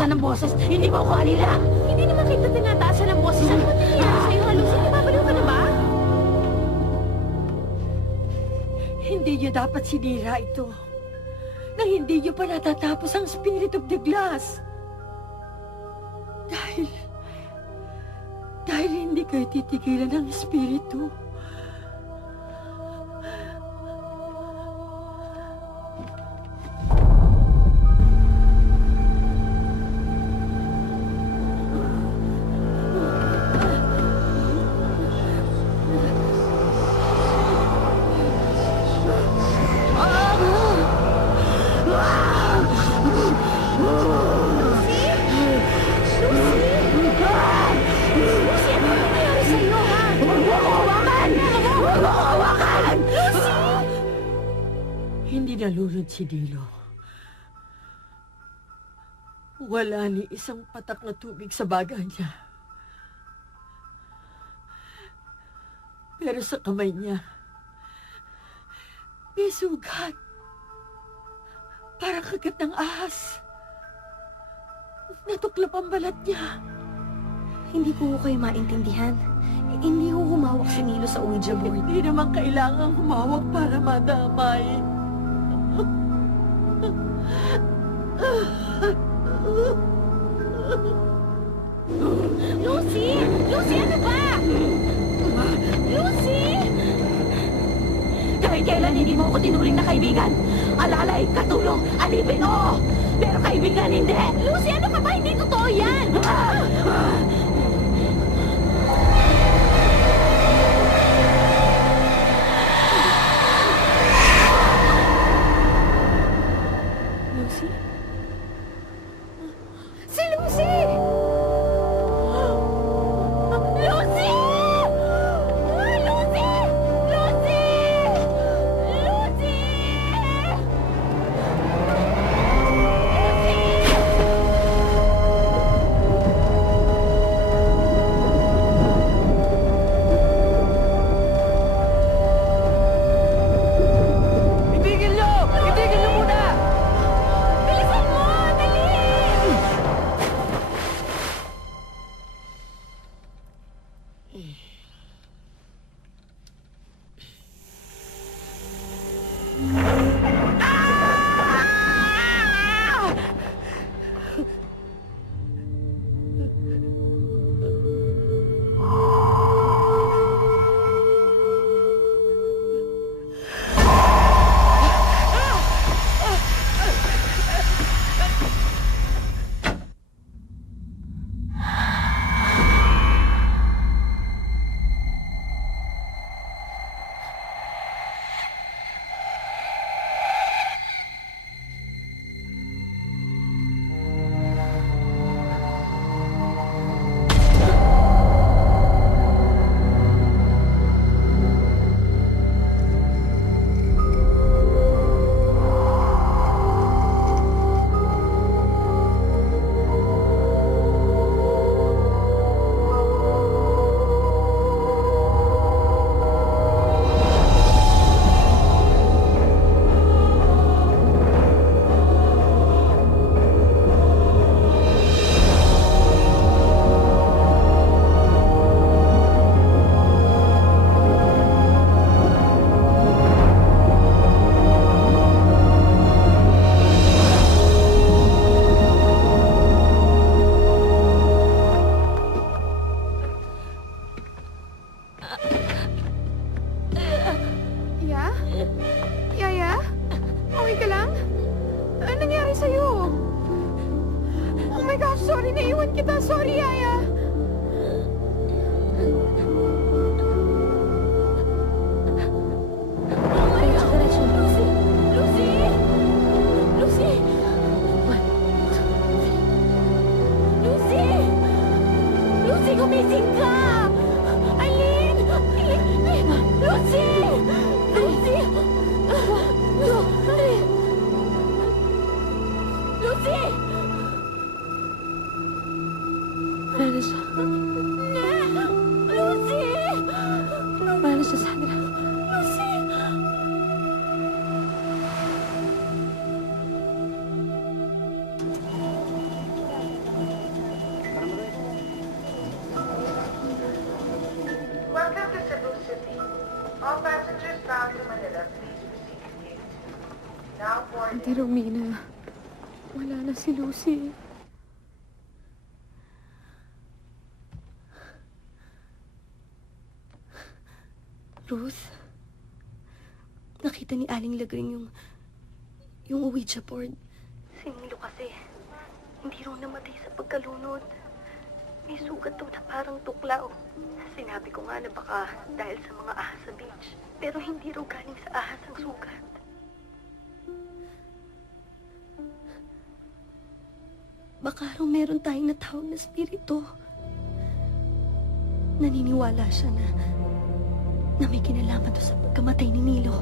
tinataasan ng boses. Hindi mo ko alila. Hindi naman kita tinataasan ng boses. Ano ba nangyayari sa'yo, Lucy? Nababaliw ka na ba? Hindi niyo dapat sinira ito. Na hindi niyo pa natatapos ang Spirit of the Glass. Dahil hindi kayo titigilan ng Espiritu. Hindi nalunod si Dilo. Wala ni isang patak na tubig sa baga niya. Pero sa kamay niya, may sugat. Parang kagat ng ahas. Natuklap ang balat niya. Hindi ko kayo maintindihan. Hindi ko humawak si Nilo sa Ouija board. Hindi naman kailangang humawak para madamay. Lucy! Lucy, ano ba? Lucy! Kahit kailan hindi mo ako tinuring na kaibigan. Alalay, katulong, alipin, oo. Pero kaibigan, hindi. Lucy, ano ka ba? Hindi totoo yan! Lucy? Si Lucy! Lucy! Lucy! Lucy! Lucy! Itigil niyo! Itigil niyo muna! Bilisan mo! Dali! Ya? Yaya? Okay ka lang? Ano nangyari sa'yo? Oh my gosh, sorry, naiwan kita. Sorry, Yaya. Oh my God! Lucy! Lucy! Lucy! Lucy! Lucy, gumising ka! Aileen! Lucy! Lucy! Lucy! Melissa. Lucy! Melissa, Sandra. Lucy! Passengers bound to Manila, please proceed to gate 2. Now board. Ate Romina, wala na si Lucy. Ruth, nakita ni Aling Lagring yung Ouija board. Si Nilo kasi, hindi raw namatay sa pagkalunod. May sugat daw na parang tuklaw. Sinabi ko nga na baka dahil sa mga ahas sa beach. Pero hindi raw galing sa ahas ang sugat. Baka raw meron tayong natawag na spirito. Naniniwala siya na may kinalaman to sa pagkamatay ni Nilo.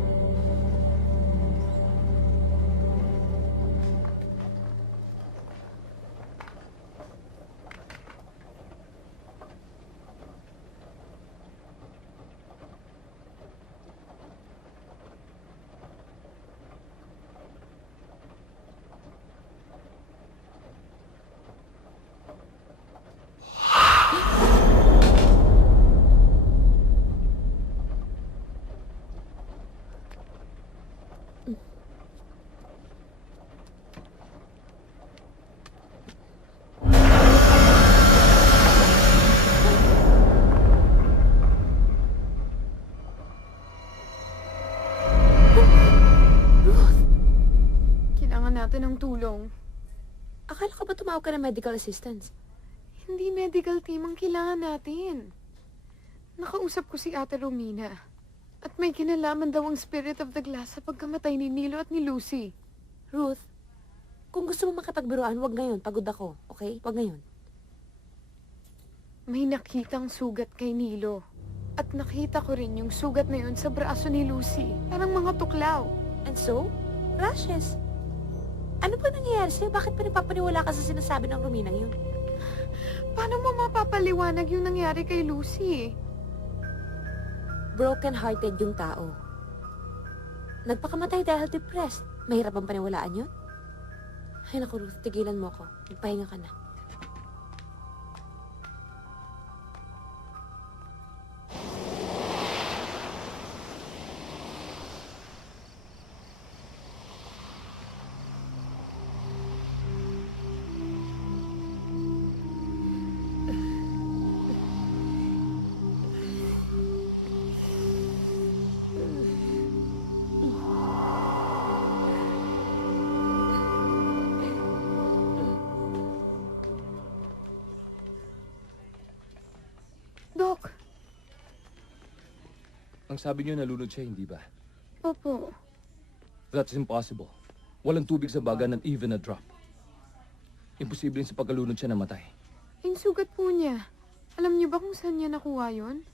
Kailangan natin ng tulong. Akala ko ba tumawag ka ng medical assistance? Hindi medical team ang kailangan natin. Nakausap ko si Ate Romina. At may kinalaman daw ang spirit of the glass sa pagkamatay ni Nilo at ni Lucy. Ruth, kung gusto mo makipagbiruan, wag ngayon. Pagod ako, okay? Wag ngayon. May nakitang sugat kay Nilo. At nakita ko rin yung sugat na yun sa braso ni Lucy. Parang mga tuklaw. And so, rashes. Ano ba nangyayari sa'yo? Bakit pa napapaniwala ka sa sinasabi ng Romina yun? Paano mo mapapaliwanag yung nangyari kay Lucy? Broken-hearted yung tao. Nagpakamatay dahil depressed. Mahirap bang paniwalaan yun? Ay naku, Ruth, tigilan mo ako. Magpahinga ka na. Dok, Ang sabi niyo nalunod siya, hindi ba? opo. That's impossible. Walang tubig sa baga, not even a drop. Imposible sa pagkalunod siya namatay. Yung sugat po niya. Alam niyo ba kung saan niya nakuha yun?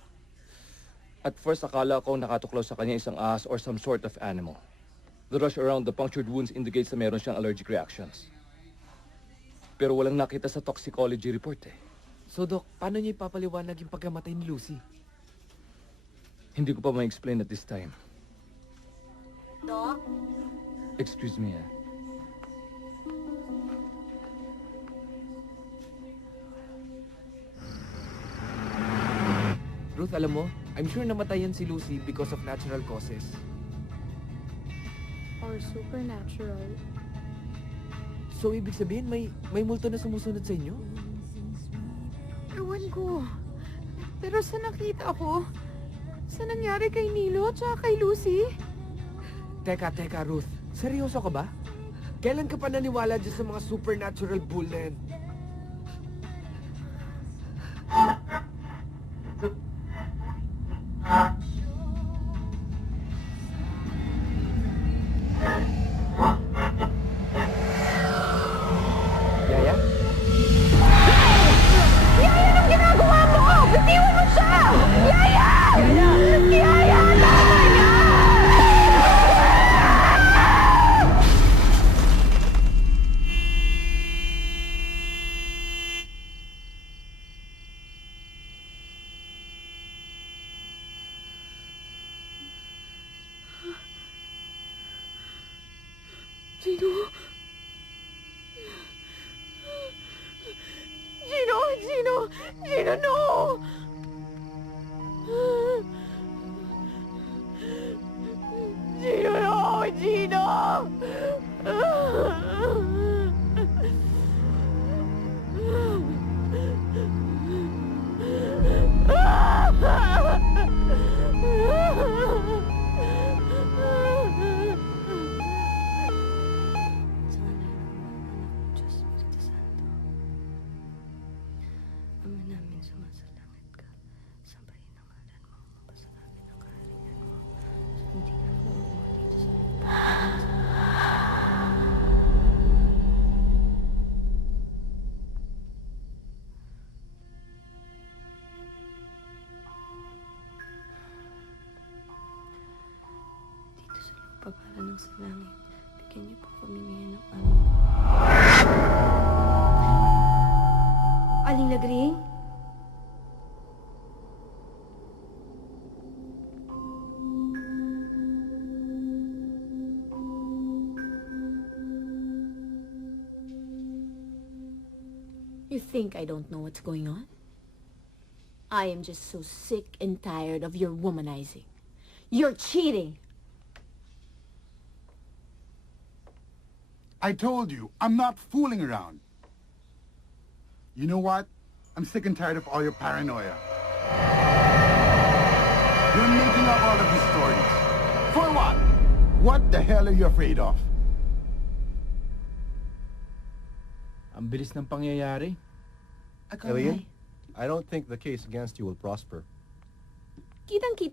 At first, akala ko nakatuklaw sa kanya isang ahas or some sort of animal. The rush around the punctured wounds indicates na meron siyang allergic reactions. Pero walang nakita sa toxicology report eh. So, Doc, paano niya ipapaliwanag yung pagkamatay ni Lucy? Hindi ko pa ma-explain at this time. Doc? Excuse me, ah. Ruth, alam mo, I'm sure namatayan si Lucy because of natural causes. Or supernatural. So, ibig sabihin, may multo na sumusunod sa inyo? Ewan ko. Pero sa nakita ko, sa nangyari kay Nilo at saka kay Lucy, Teka, Ruth. Seryoso ka ba? Kailan ka pa naniwala dyan sa mga supernatural bull na yan? Yaya? Yaya, anong ginagawa mo? Bitiwan mo siya! Yaya! Yaya! Tama na! Gino? Gino, no! Gino! Sa ngalan ng Diyos, Espiritu Santo. Ama namin, sumasalangit ka. Sambahin ang ngalan mo. Mabasa namin ang kaharian mo. Sundigan mo ang mga dito sa lupa. Dito sa lupa para ng sa langit. Bigyan niyo po kami ngayon ng aming... Aling Lagring? You think I don't know what's going on? I am just so sick and tired of your womanizing. You're cheating! I told you, I'm not fooling around. You know what? I'm sick and tired of all your paranoia. You're making up all of these stories. For what? What the hell are you afraid of? Ang bilis ng pangyayari. Ikaw, Alien, I don't think the case against you will prosper. Kitang-kita